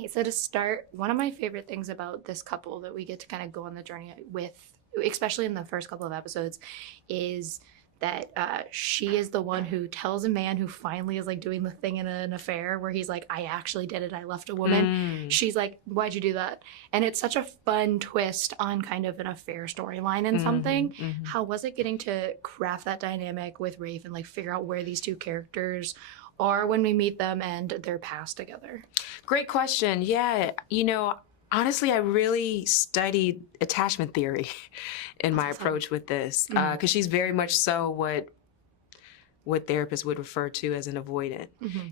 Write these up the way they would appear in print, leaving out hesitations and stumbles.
Okay, so to start, one of my favorite things about this couple that we get to kind of go on the journey with, especially in the first couple of episodes, is that she is the one who tells a man who finally is like doing the thing in an affair where he's like, I actually did it. I left a woman. She's like, why'd you do that? And it's such a fun twist on kind of an affair storyline and something. How was it getting to craft that dynamic with Rafe and like figure out where these two characters are when we meet them and their past together? Great question. Yeah, honestly, I really studied attachment theory in my approach with this, because she's very much so what therapists would refer to as an avoidant.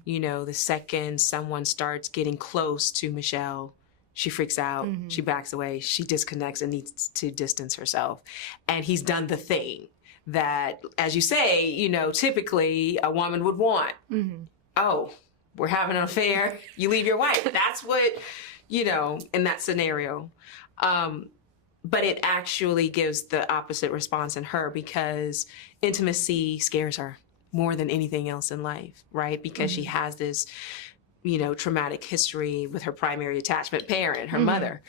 The second someone starts getting close to Michelle, she freaks out, she backs away, she disconnects and needs to distance herself. And he's done the thing that, as you say, typically a woman would want. Oh, we're having an affair, you leave your wife. That's what, in that scenario. But it actually gives the opposite response in her because intimacy scares her more than anything else in life, right? Because she has this, traumatic history with her primary attachment parent, her mother.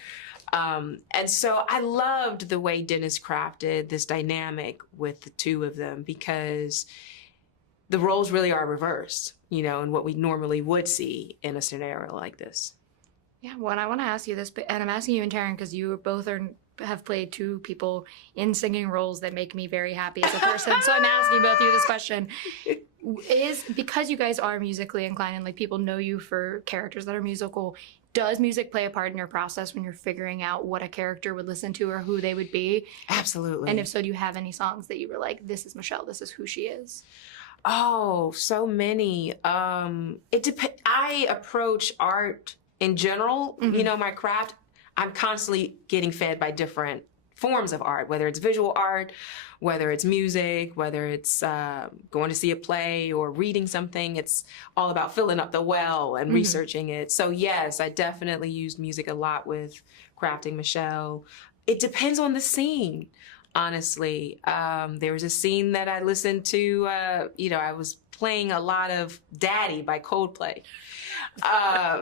And so I loved the way Dennis crafted this dynamic with the two of them because the roles really are reversed, and what we normally would see in a scenario like this. Yeah, well, I want to ask you this, and I'm asking you and Taron because you both have played two people in singing roles that make me very happy as a person. So I'm asking both of you this question. Is because you guys are musically inclined and like people know you for characters that are musical, does music play a part in your process when you're figuring out what a character would listen to or who they would be? Absolutely. And if so, do you have any songs that you were like, this is Michelle, this is who she is? Oh, so many. I approach art in general, my craft, I'm constantly getting fed by different forms of art, whether it's visual art, whether it's music, whether it's going to see a play or reading something. It's all about filling up the well and researching it. So yes, I definitely used music a lot with crafting Michelle. It depends on the scene, honestly. There was a scene that I listened to, I was playing a lot of Daddy by Coldplay.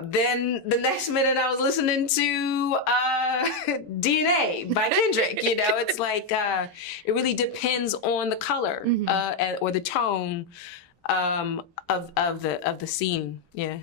Then the next minute I was listening to DNA by Kendrick. It's like it really depends on the color or the tone of the scene. Yeah.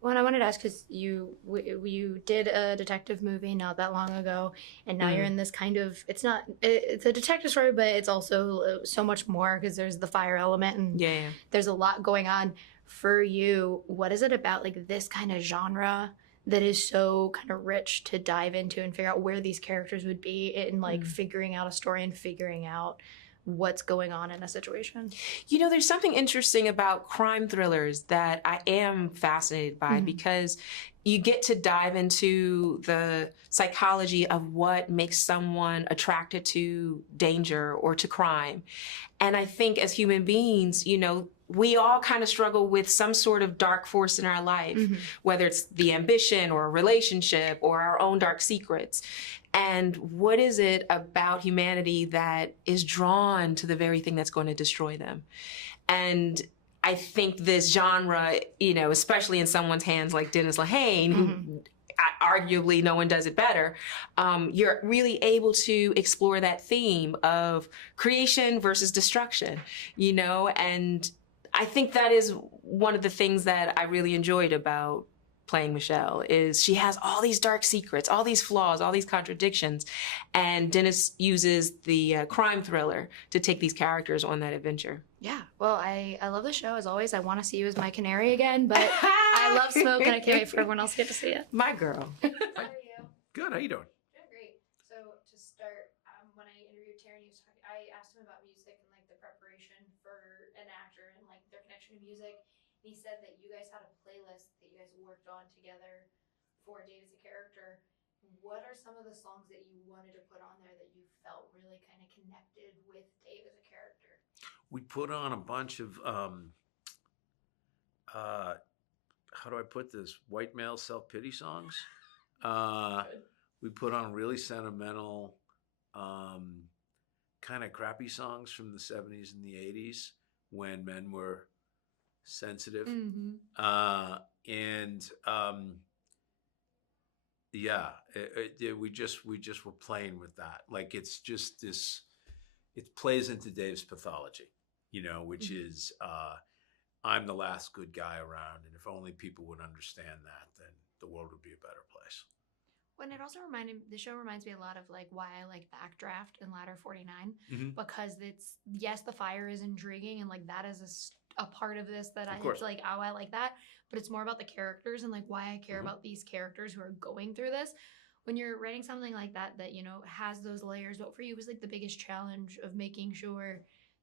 Well, I wanted to ask because you did a detective movie not that long ago, and now you're in this kind of it's a detective story, but it's also so much more because there's the fire element and there's a lot going on. For you, what is it about like this kind of genre that is so kind of rich to dive into and figure out where these characters would be in like figuring out a story and figuring out what's going on in a situation? There's something interesting about crime thrillers that I am fascinated by because you get to dive into the psychology of what makes someone attracted to danger or to crime. And I think as human beings, we all kind of struggle with some sort of dark force in our life, whether it's the ambition or a relationship or our own dark secrets. And what is it about humanity that is drawn to the very thing that's going to destroy them? And I think this genre, especially in someone's hands like Dennis Lehane, who arguably no one does it better, you're really able to explore that theme of creation versus destruction, and I think that is one of the things that I really enjoyed about playing Michelle is she has all these dark secrets, all these flaws, all these contradictions, and Dennis uses the crime thriller to take these characters on that adventure. Yeah, well, I love the show as always. I want to see you as my canary again, but I love Smoke and I can't wait for everyone else to get to see it. My girl. How are you? Good, how you doing? Doing great. So to start, when I interviewed Taron, I asked him about music and like the preparation for an actor and like their connection to music. And he said that you guys had a playlist that you guys worked on together for Dave as a character. What are some of the songs that you wanted to put on there that you felt really kind of connected with Dave as a character? We put on a bunch of, how do I put this? White male self-pity songs. We put on really sentimental, kind of crappy songs from the 70s and the 80s when men were sensitive. Yeah, we just were playing with that. Like it's just this. It plays into Dave's pathology, which is I'm the last good guy around, and if only people would understand that, then the world would be a better place. When it also the show reminds me a lot of like why I like Backdraft and Ladder 49, because it's, yes, the fire is intriguing and like that is a part of this that it's like, oh, I like that, but it's more about the characters and like why I care about these characters who are going through this. When you're writing something like that has those layers, what for you was like the biggest challenge of making sure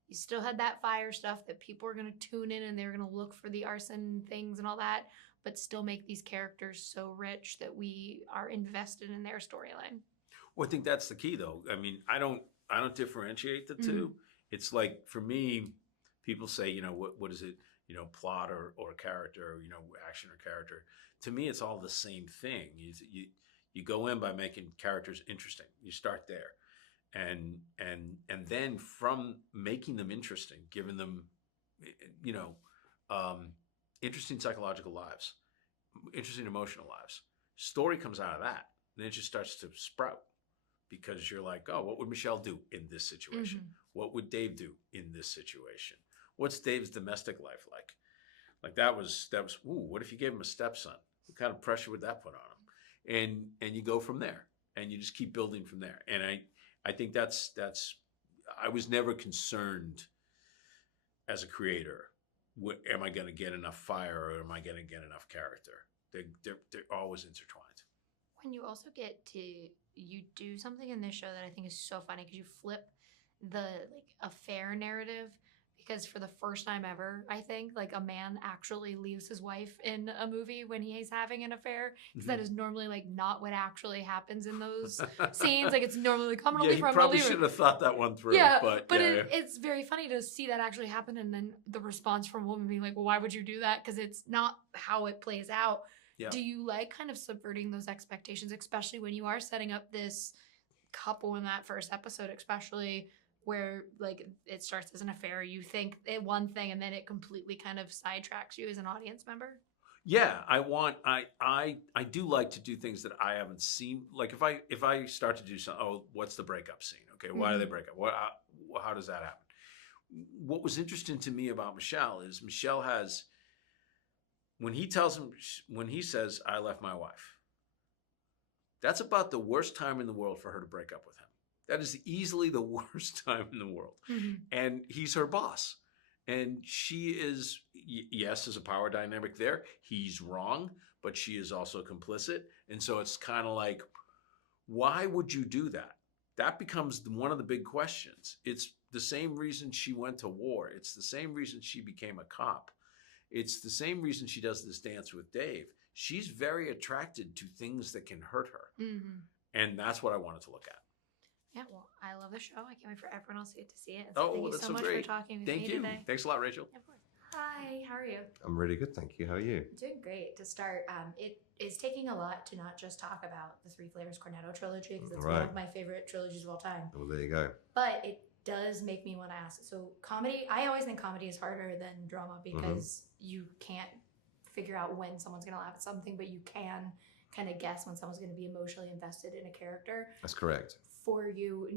you still had that fire stuff that people are going to tune in and they're going to look for the arson things and all that, but still make these characters so rich that we are invested in their storyline? Well, I think that's the key, though. I mean, I don't differentiate the two. It's like, for me, people say, what is it, plot or character, action or character. To me, it's all the same thing. You go in by making characters interesting. You start there. And then from making them interesting, giving them, interesting psychological lives, interesting emotional lives. Story comes out of that. And it just starts to sprout because you're like, oh, what would Michelle do in this situation? What would Dave do in this situation? What's Dave's domestic life like? Like that was, ooh, what if you gave him a stepson? What kind of pressure would that put on him? And you go from there and you just keep building from there. And I think that's, I was never concerned as a creator, am I going to get enough fire or am I going to get enough character? They're always intertwined. When you also you do something in this show that I think is so funny because you flip the like affair narrative, because for the first time ever, I think, like, a man actually leaves his wife in a movie when he's having an affair, because that is normally like not what actually happens in those scenes. Like, it's normally like, I'm gonna leave her. You probably should have thought that one through. Yeah, but it's very funny to see that actually happen, and then the response from a woman being like, well, why would you do that? Because it's not how it plays out. Yeah. Do you like kind of subverting those expectations, especially when you are setting up this couple in that first episode, especially where like it starts as an affair, you think one thing and then it completely kind of sidetracks you as an audience member? Yeah, I do like to do things that I haven't seen. Like if I start to do something, oh, what's the breakup scene? Okay, why do they break up? How does that happen? What was interesting to me about Michelle is Michelle has, when he says, I left my wife, that's about the worst time in the world for her to break up with him. That is easily the worst time in the world. And he's her boss. And she is, yes, there's a power dynamic there. He's wrong, but she is also complicit. And so it's kind of like, why would you do that? That becomes one of the big questions. It's the same reason she went to war. It's the same reason she became a cop. It's the same reason she does this dance with Dave. She's very attracted to things that can hurt her. And that's what I wanted to look at. Yeah, well, I love the show. I can't wait for everyone else to get to see it. So thank you so much for talking with me today. Thanks a lot, Rachel. Of course. Hi, how are you? I'm really good, thank you. How are you? Doing great. To start, it is taking a lot to not just talk about the Three Flavors Cornetto trilogy, because it's one of my favorite trilogies of all time. Well, there you go. But it does make me want to ask. So comedy, I always think comedy is harder than drama because you can't figure out when someone's going to laugh at something, but you can kind of guess when someone's going to be emotionally invested in a character. That's correct. For you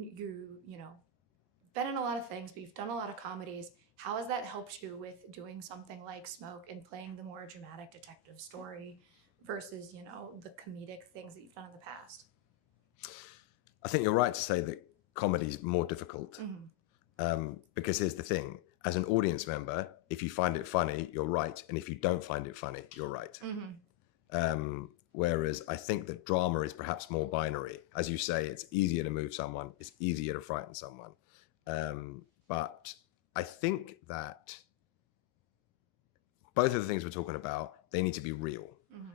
been in a lot of things, but you've done a lot of comedies. How has that helped you with doing something like Smoke and playing the more dramatic detective story versus, the comedic things that you've done in the past? I think you're right to say that comedy is more difficult because here's the thing. As an audience member, if you find it funny, you're right. And if you don't find it funny, you're right. Whereas I think that drama is perhaps more binary. As you say, it's easier to move someone. It's easier to frighten someone. But I think that both of the things we're talking about, they need to be real.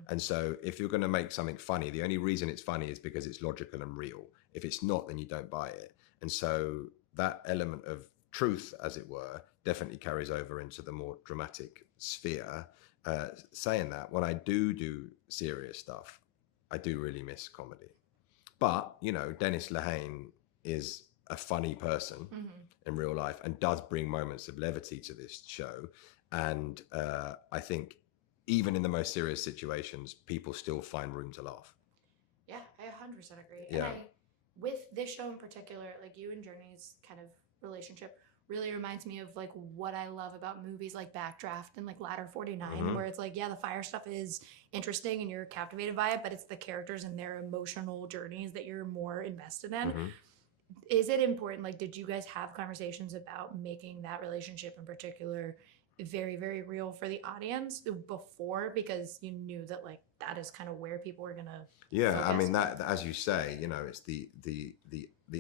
And so if you're going to make something funny, the only reason it's funny is because it's logical and real. If it's not, then you don't buy it. And so that element of truth, as it were, definitely carries over into the more dramatic sphere. Saying that, when I do serious stuff, I do really miss comedy. But, Dennis Lehane is a funny person in real life and does bring moments of levity to this show. And I think even in the most serious situations, people still find room to laugh. Yeah, 100% agree. Yeah. And with this show in particular, like you and Jurnee's kind of relationship really reminds me of like what I love about movies like Backdraft and like Ladder 49, where it's like, yeah, the fire stuff is interesting and you're captivated by it, but it's the characters and their emotional journeys that you're more invested in. Is it important? Like, did you guys have conversations about making that relationship in particular very, very real for the audience before, because you knew that like that is kind of where people were gonna Yeah, I focus? mean that as you say, you know, it's the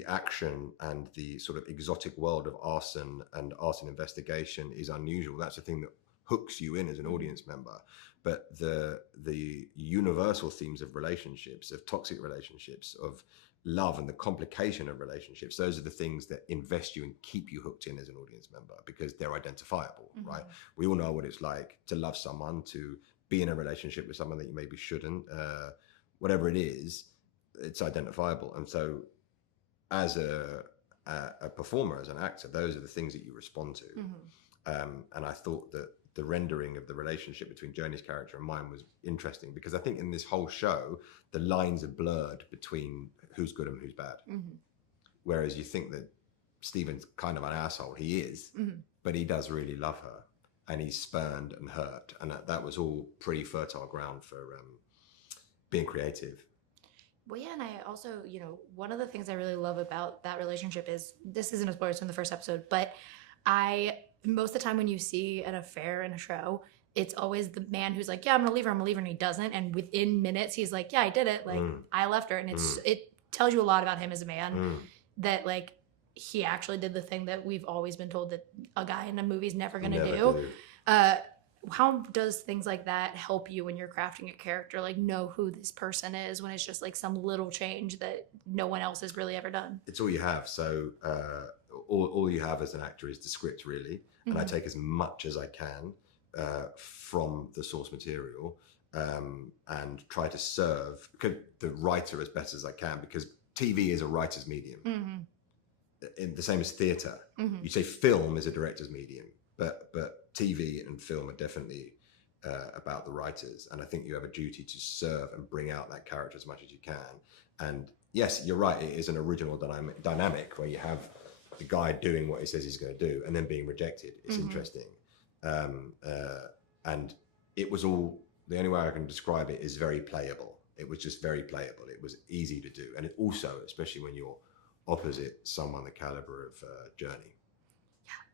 action and the sort of exotic world of arson and arson investigation is unusual. That's the thing that hooks you in as an audience member. But the universal themes of relationships, of toxic relationships, of love and the complication of relationships, those are the things that invest you and keep you hooked in as an audience member because they're identifiable, right? We all know what it's like to love someone, to be in a relationship with someone that you maybe shouldn't, whatever it is, it's identifiable. And so as a performer, as an actor, those are the things that you respond to. And I thought that the rendering of the relationship between Jurnee's character and mine was interesting because I think in this whole show, the lines are blurred between who's good and who's bad. Whereas you think that Stephen's kind of an asshole. He is, but he does really love her and he's spurned and hurt. And that was all pretty fertile ground for being creative. Well, yeah, and I also, you know, one of the things I really love about that relationship is, this isn't a spoiler, it's in the first episode, but most of the time when you see an affair in a show, it's always the man who's like, yeah, I'm gonna leave her, and he doesn't. And within minutes, he's like, yeah, I did it. Like, I left her. And it tells you a lot about him as a man that, like, he actually did the thing that we've always been told that a guy in a movie's never gonna do. How does things like that help you when you're crafting a character? Like, know who this person is when it's just like some little change that no one else has really ever done? It's all you have. So all you have as an actor is the script, really. And I take as much as I can from the source material and try to serve the writer as best as I can, because TV is a writer's medium. In the same as theatre. You say film is a director's medium, but TV and film are definitely about the writers. And I think you have a duty to serve and bring out that character as much as you can. And yes, you're right, it is an original dynamic where you have the guy doing what he says he's going to do and then being rejected. It's interesting. And it was all, the only way I can describe it is very playable. It was just very playable. It was easy to do. And it also, especially when you're opposite someone the caliber of Jurnee.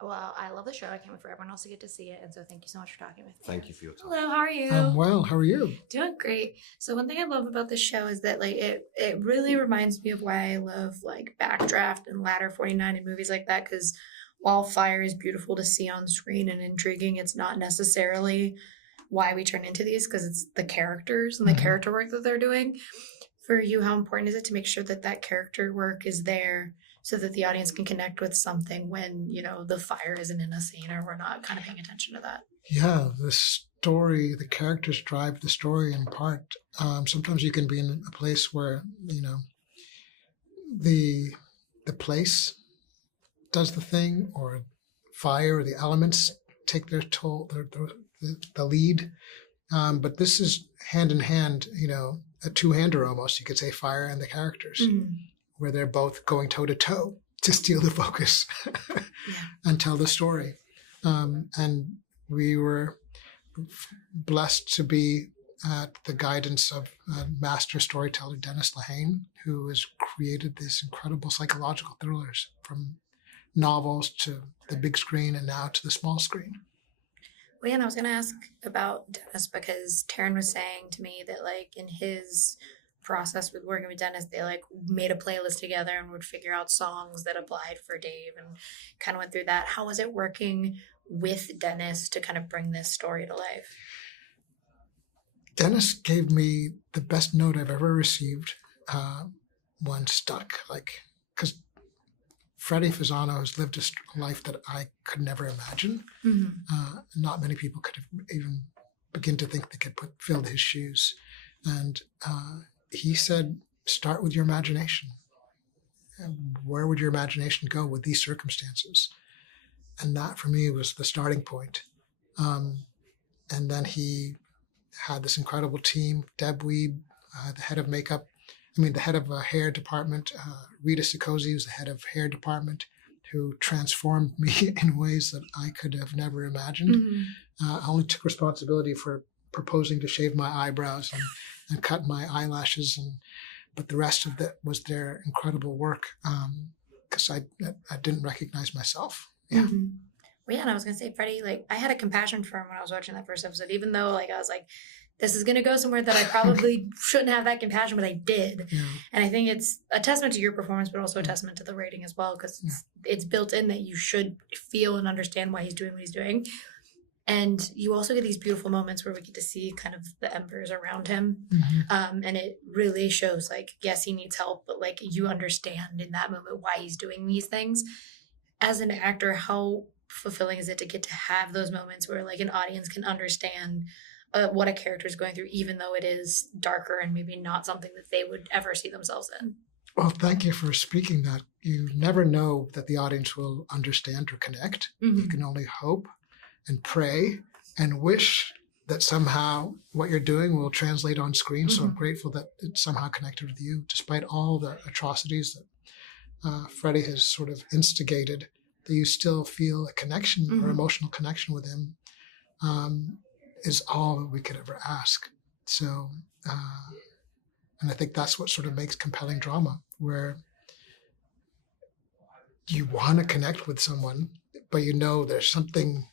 Well, I love the show. I can't wait for everyone else to get to see it. And so thank you so much for talking with me. Thank you for your time. Hello, how are you? I'm well. How are you? Doing great. So one thing I love about this show is that like it really reminds me of why I love like Backdraft and Ladder 49 and movies like that, because while fire is beautiful to see on screen and intriguing, it's not necessarily why we turn into these, because it's the characters and the character work that they're doing. For you, how important is it to make sure that that character work is there so that the audience can connect with something when, you know, the fire isn't in a scene or we're not kind of paying attention to that? Yeah, the story, the characters drive the story in part. Sometimes you can be in a place where, you know, the place does the thing, or fire or the elements take their toll, the lead. But this is hand in hand, you know, a two-hander almost, you could say, fire and the characters, where they're both going toe-to-toe to steal the focus and tell the story. And we were blessed to be at the guidance of master storyteller Dennis Lehane, who has created these incredible psychological thrillers, from novels to the big screen and now to the small screen. Well, yeah, and I was going to ask about Dennis, because Taron was saying to me that like in his process with working with Dennis, they like made a playlist together and would figure out songs that applied for Dave and kind of went through that. How was it working with Dennis to kind of bring this story to life? Dennis gave me the best note I've ever received. One stuck, like, because Freddie Fasano has lived a life that I could never imagine. Not many people could have even begin to think they could fill his shoes. And he said, start with your imagination. And where would your imagination go with these circumstances? And that for me was the starting point. And then he had this incredible team, Deb Weeb, the head of makeup, I mean, the head of a hair department, Rita Sikosi, who's the head of hair department, who transformed me in ways that I could have never imagined. I only took responsibility for proposing to shave my eyebrows and cut my eyelashes, but the rest of it was their incredible work, because I didn't recognize myself. Yeah. Well, yeah, and I was gonna say, Freddie, like I had a compassion for him when I was watching that first episode, even though like I was like, this is gonna go somewhere that I probably shouldn't have that compassion, but I did. Yeah. And I think it's a testament to your performance, but also a testament to the rating as well, because it's built in that you should feel and understand why he's doing what he's doing. And you also get these beautiful moments where we get to see kind of the embers around him. And it really shows like, yes, he needs help, but like you understand in that moment why he's doing these things. As an actor, how fulfilling is it to get to have those moments where like an audience can understand what a character is going through, even though it is darker and maybe not something that they would ever see themselves in? Well, thank you for speaking that. You never know that the audience will understand or connect. You can only hope and pray and wish that somehow what you're doing will translate on screen. So I'm grateful that it somehow connected with you, despite all the atrocities that Freddie has sort of instigated, that you still feel a connection or emotional connection with him, is all that we could ever ask. So, and I think that's what sort of makes compelling drama, where you want to connect with someone, but you know there's something.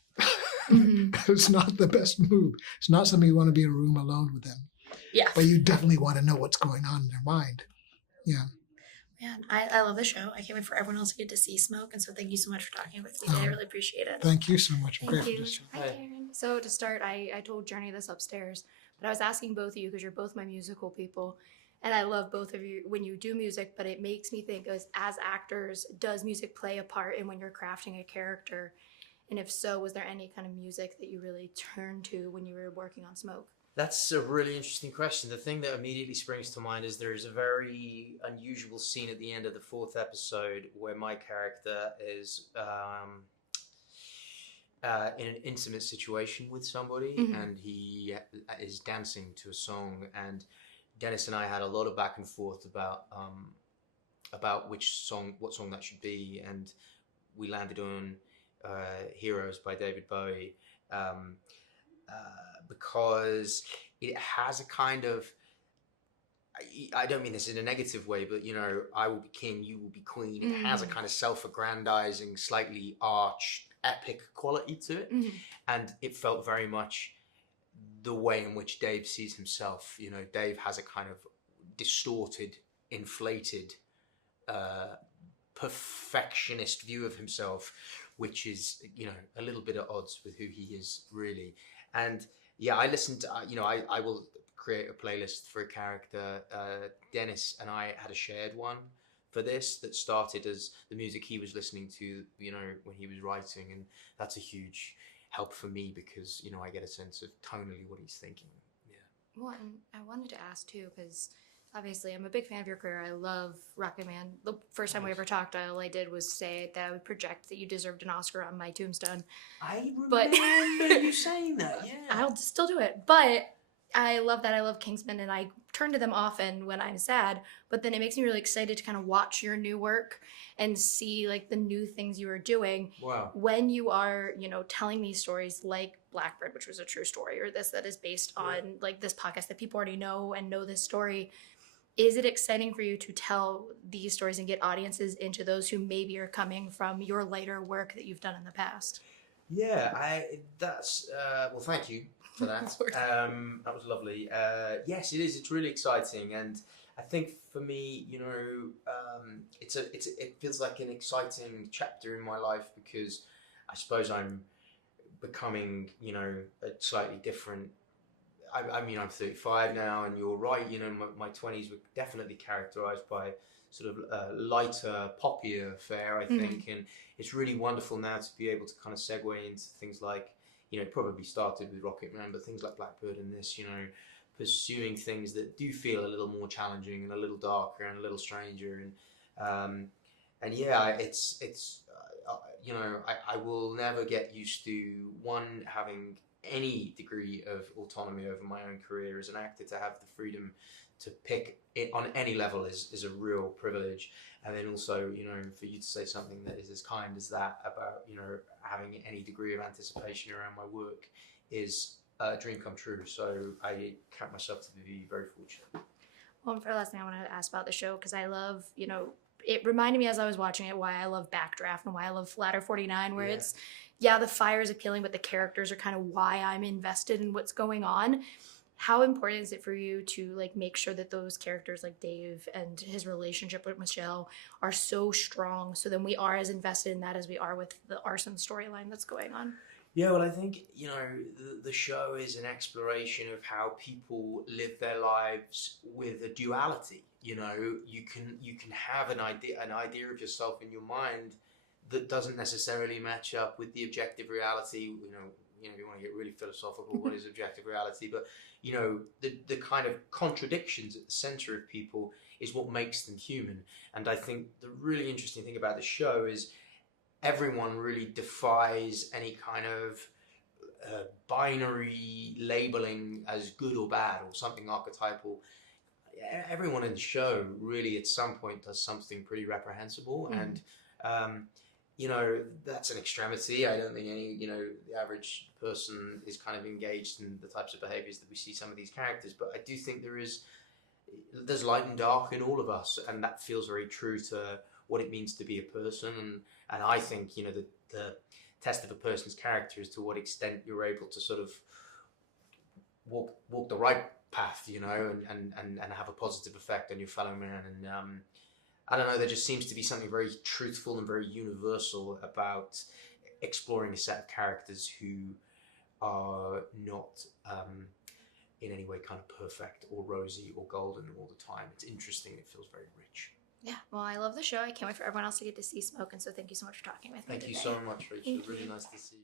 It's not the best move. It's not something you want to be in a room alone with them. Yeah. But you definitely want to know what's going on in their mind. Yeah. Man, I love the show. I can't wait for everyone else to get to see Smoke. And so thank you so much for talking with me today. I really appreciate it. Thank you so much. I'm Thank grateful you. to see Hi, Taron. So to start, I told Jurnee this upstairs, but I was asking both of you because you're both my musical people. And I love both of you when you do music, but it makes me think as actors, does music play a part in when you're crafting a character? And if so, was there any kind of music that you really turned to when you were working on Smoke? That's a really interesting question. The thing that immediately springs to mind is there is a very unusual scene at the end of the 4th episode where my character is in an intimate situation with somebody, and he is dancing to a song. And Dennis and I had a lot of back and forth about what song that should be, and we landed on Heroes by David Bowie, because it has a kind of, I don't mean this in a negative way, but you know, I will be king, you will be queen. It has a kind of self-aggrandizing, slightly arch, epic quality to it. And it felt very much the way in which Dave sees himself. You know, Dave has a kind of distorted, inflated, perfectionist view of himself, which is, you know, a little bit at odds with who he is really. And yeah, I listened to, you know, I will create a playlist for a character. Dennis and I had a shared one for this that started as the music he was listening to, you know, when he was writing. And that's a huge help for me because, you know, I get a sense of tonally what he's thinking. Yeah. Well, and I wanted to ask too, because obviously I'm a big fan of your career. I love Rocket Man. The first time we ever talked, all I did was say that I would project that you deserved an Oscar on my tombstone. I remember you saying that, yeah. I'll still do it. But I love that. I love Kingsman, and I turn to them often when I'm sad. But then it makes me really excited to kind of watch your new work and see like the new things you are doing. Wow. When you are, you know, telling these stories like Blackbird, which was a true story, or this that is based on like this podcast that people already know and know this story. Is it exciting for you to tell these stories and get audiences into those who maybe are coming from your lighter work that you've done in the past? Yeah, that's well, thank you for that. That was lovely. Yes, it is. It's really exciting, and I think for me, you know, it feels like an exciting chapter in my life because I suppose I'm becoming, you know, a slightly different. I mean, I'm 35 now, and you're right. You know, my 20s were definitely characterized by sort of lighter, poppier fare, I think. And it's really wonderful now to be able to kind of segue into things like, you know, it probably started with Rocket Man, but things like Blackbird and this, you know, pursuing things that do feel a little more challenging and a little darker and a little stranger. And yeah, it's you know, I will never get used to having any degree of autonomy over my own career as an actor, to have the freedom pick it on any level is a real privilege. And then also, you know, for you to say something that is as kind as that about, you know, having any degree of anticipation around my work is a dream come true. So I count myself to be very fortunate. Well, and for the last thing I wanted to ask about the show, because I love, you know, it reminded me as I was watching it why I love Backdraft and why I love Flatter 49, where it's, the fire is appealing, but the characters are kind of why I'm invested in what's going on. How important is it for you to like make sure that those characters like Dave and his relationship with Michelle are so strong, so then we are as invested in that as we are with the arson storyline that's going on? Yeah, well, I think, you know, the show is an exploration of how people live their lives with a duality. You know, you can have an idea of yourself in your mind that doesn't necessarily match up with the objective reality. You know, if you want to get really philosophical, what is objective reality? But, you know, the kind of contradictions at the center of people is what makes them human. And I think the really interesting thing about the show is everyone really defies any kind of binary labeling as good or bad or something archetypal. Everyone in the show really at some point does something pretty reprehensible. And, you know, that's an extremity. I don't think the average person is kind of engaged in the types of behaviors that we see some of these characters. But I do think there's light and dark in all of us. And that feels very true to what it means to be a person. And I think, you know, the test of a person's character is to what extent you're able to sort of walk the right path, you know, and have a positive effect on your fellow man. And I don't know, there just seems to be something very truthful and very universal about exploring a set of characters who are not in any way kind of perfect or rosy or golden all the time. It's interesting. It feels very rich. Yeah, well, I love the show. I can't wait for everyone else to get to see Smoke, and so thank you so much for talking with me today. Thank you so much, Rachel. Really nice to see you.